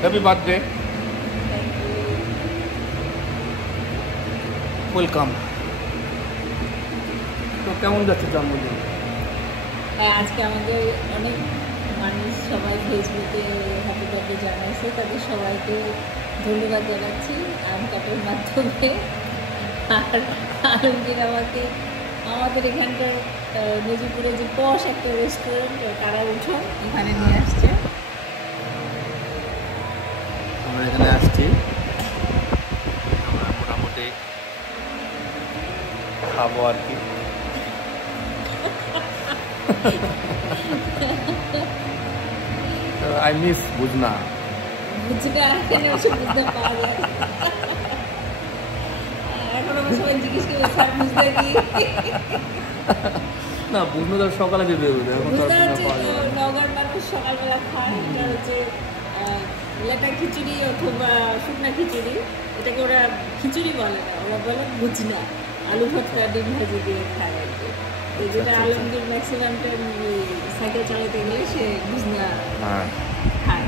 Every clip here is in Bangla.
Happy birthday, welcome. তো কেমন যাচ্ছে জন্মদিন? আজকে আমাদের অনেক মানুষ সবাই ফেসবুকে হ্যাপি বার্থডে জানাইছে, তাদের সবাইকে ধন্যবাদ জানাচ্ছি আম কাপের মাধ্যমে। আর আলমগীর আমাদের এখানকার নজিপুরে যে পশ একটা রেস্টুরেন্ট তারা উঠোন এখানে নিয়ে আসছে। আমরা এখানে আসছি, আমরা মোটামুটি খাবো আর কি। আই মিস বুঝনা। বুঝতে এখানে ওসব বুঝতে পাওয়া যায়। এখন আমার সবাই জিজ্ঞেস করে স্যার বুঝতে কি না, বুঝনা তো সকালে যেতে হবে, এখন তো বুঝতে আর হচ্ছে পাওয়া যাবে না। নগর মানুষ সকালবেলা খায়। এটা হচ্ছে লেটা খিচুড়ি অথবা শুকনা খিচুড়ি। এটাকে ওরা খিচুড়ি বলে না, ওরা বলে বুঝনা, আলু ভর্তা ডিম ভাজি দিয়ে খায় আর কি। তো যেটা আলমগীর ম্যাক্সিমাম টাইম সাইকেল চালাতে গেলে সে বুঝনা হ্যাঁ, খায়।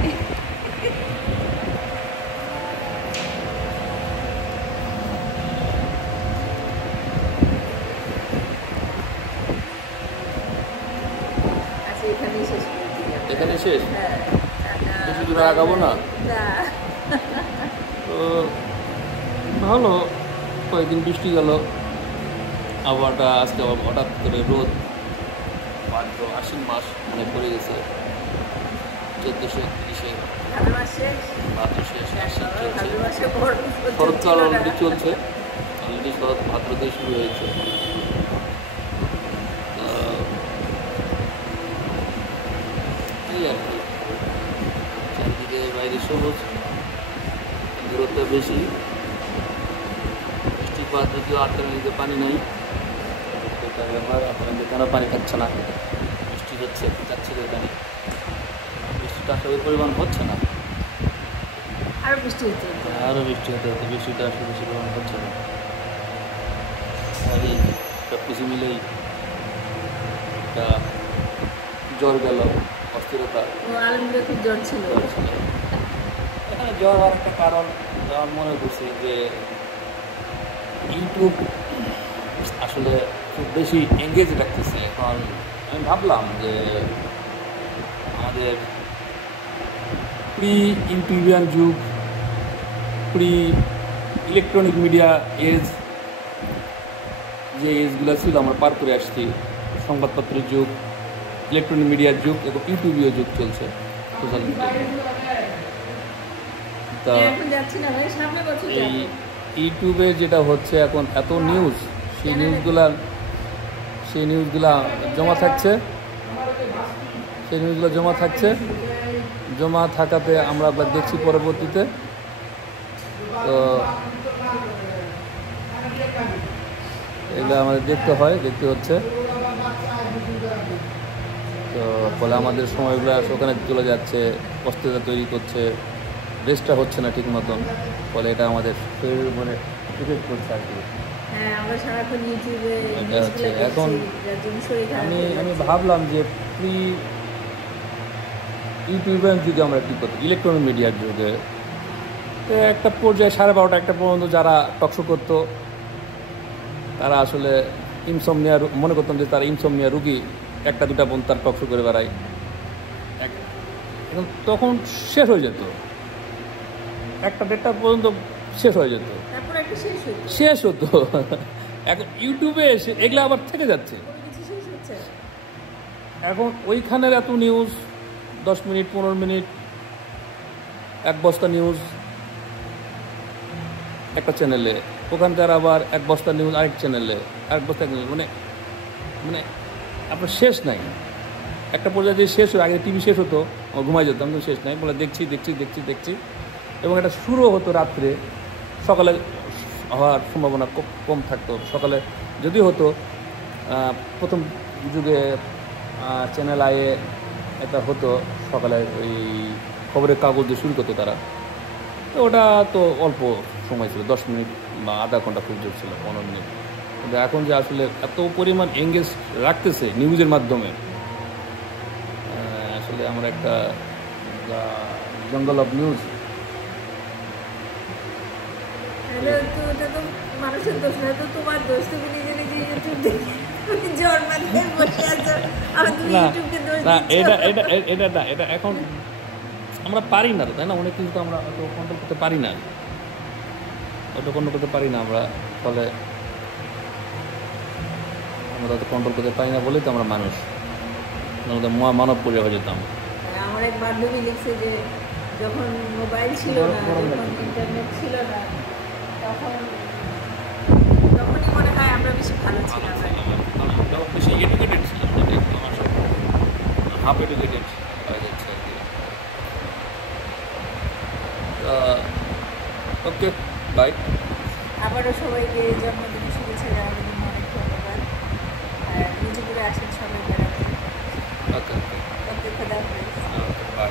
আচ্ছা, এখানেই শেষ করে দিই। এখানে শেষ? হ্যাঁ, বেশি দূরে আগাবো না না। তো। ভালো, কয়েকদিন বৃষ্টি গেল, আবহাওয়াটা আজকে আবার হঠাৎ করে রোদ। ভাদ্র আশ্বিন মাস মানে পড়ে গেছে 1430-এ, ভাদ্র মাস শেষ। ভাদ্র শেষ, আশ্বিন চলছে, ভাদ্র মাসে বড় শরৎকাল অলরেডি চলছে, অলরেডি শরৎ ভাদ্রতে শুরু হয়েছে। এই আর কি, চারদিকে বাইরে সবুজ, দূরত্ব বেশি, বৃষ্টিপাত যদিও আটটা নদীতে পানি নেই, সেটা ব্যাপার। আপনাদের কেন পানি খাচ্ছে না? বৃষ্টি হচ্ছে, যাচ্ছে তো এখানে, বৃষ্টিটা আসলে ওই পরিমাণ হচ্ছে না। আরো বৃষ্টি হচ্ছে। আরও বৃষ্টি হতে হতে বৃষ্টিটা আসলে বেশি পরিমাণ হচ্ছে না। আর এই সব কিছু মিলেই একটা জ্বর গেল, অস্থিরতা। আলমগীর খুব জ্বর ছিল। এখানে জ্বর হওয়ার একটা কারণ আমার মনে করছি যে ইউটিউব আসলে খুব বেশি এঙ্গেজ রাখতেছে এখন। আমি ভাবলাম যে আমাদের প্রি ইউটিউবিয়ান যুগ, প্রি ইলেকট্রনিক মিডিয়া এজ, যে এজগুলো ছিল আমরা পার করে আসছি, সংবাদপত্রের যুগ, ইলেকট্রনিক মিডিয়ার যুগ এবং ইউটিউবীয় যুগ চলছে, সোশ্যাল মিডিয়া। তা এখন যাচ্ছি না ভাই, সামনে বছর এই যাবো। ইউটিউবে যেটা হচ্ছে এখন, এত নিউজ, সেই নিউজগুলা জমা থাকছে, জমা থাকাতে আমরা আবার দেখছি পরবর্তীতে। তো এগুলো আমাদের দেখতে হচ্ছে। তো ফলে আমাদের সময়গুলো ওখানে চলে যাচ্ছে, অস্থিরতা তৈরি করছে, রেস্টটা হচ্ছে না ঠিক মতন, ফলে এটা আমাদের শরীরের উপরে ইফেক্ট করছে আর কি। হ্যাঁ, আমরা সারাক্ষণ ইউটিউবে এটা হচ্ছে নিউজগুলো এখন দেখছি, যার জন্য শরীর খারাপ আমি হয়ে আমি যাচ্ছে। ভাবলাম যে প্রি ইউটিউবের যুগে আমরা কী করতাম, ইলেকট্রনিক মিডিয়ার যুগে। তো একটা পর্যায়ে 12:30 একটা পর্যন্ত যারা টকশো করতো, তারা আসলে ইনসমনিয়া, মনে করতাম যে তারা ইনসমনিয়া রুগী, 1-2টা বোন তার টকশো করে বেড়ায়। এখন তখন শেষ হয়ে যেত, 1-1:30 পর্যন্ত শেষ হয়ে যেত, তারপর একটা শেষ শেষ হতো। এখন ইউটিউবে এসে এগুলো আবার থেকে যাচ্ছে। কোনো কিছু শেষ হচ্ছে। এখন ওইখানের এত নিউজ, 10 মিনিট 15 মিনিট, এক বস্তা নিউজ একটা চ্যানেলে, ওখানকার আবার এক বস্তা নিউজ আরেক চ্যানেলে, আরেক বস্তা নিউজ, মানে মানে আপনার শেষ নাই। একটা পর্যায়ে যে শেষ হয়, আগে টিভি শেষ হতো, ঘুমাই যেতাম, তো শেষ নাই, বলে দেখছি এবং এটা শুরু হতো রাত্রে, সকালে হওয়ার সম্ভাবনা খুব কম থাকতো। সকালে যদি হতো, প্রথম যুগে চ্যানেল আয়ে এটা হতো, সকালে ওই খবরের কাগজ দিয়ে শুরু করতো তারা, তো ওটা তো অল্প সময় ছিল, 10 মিনিট বা আধা ঘন্টা খুব জোর ছিল, 15 মিনিট। কিন্তু এখন যে আসলে এত পরিমাণ এঙ্গেজ রাখতেছে নিউজের মাধ্যমে, আসলে আমরা একটা জঙ্গল অফ নিউজ তো ওটা তো মানুষের দোষ না, তো তোমার দোষ। তুমি নিজে নিজে ইউটিউব দেখে তুমি জন্মাতে বসে আছো, আর তুমি না ইউটিউবকে দোষ না দিচ্ছ। এটা না, এটা এখন আমরা পারি না তো, তাই না? অনেক কিছু তো আমরা অত কন্ট্রোল করতে পারি না, অত কন্ট্রোল করতে পারি না আমরা। ফলে আমরা অত কন্ট্রোল করতে পারি না বলেই তো আমরা মানুষ, আমাদের মানব পরিবার হয়ে যেতাম। আমার এক বান্ধবী লিখছে যে যখন মোবাইল ছিল না, যখন ইন্টারনেট ছিল না, তখন তখনই মনে হয় আমরা বেশি ভালো ছিলাম। বেশি এডুকেটেড ছিলাম, হাফ এডুকেটেড হয়ে যাচ্ছে আর কি। ওকে, বাই। আবারও সবাইকে জন্মদিনের শুভেচ্ছা জানানোর জন্য অনেক ধন্যবাদ। আর নিজে করে আসেন সবাই বেড়াতে। ওকে, ওকে, খোদা হাফেজ। বাই।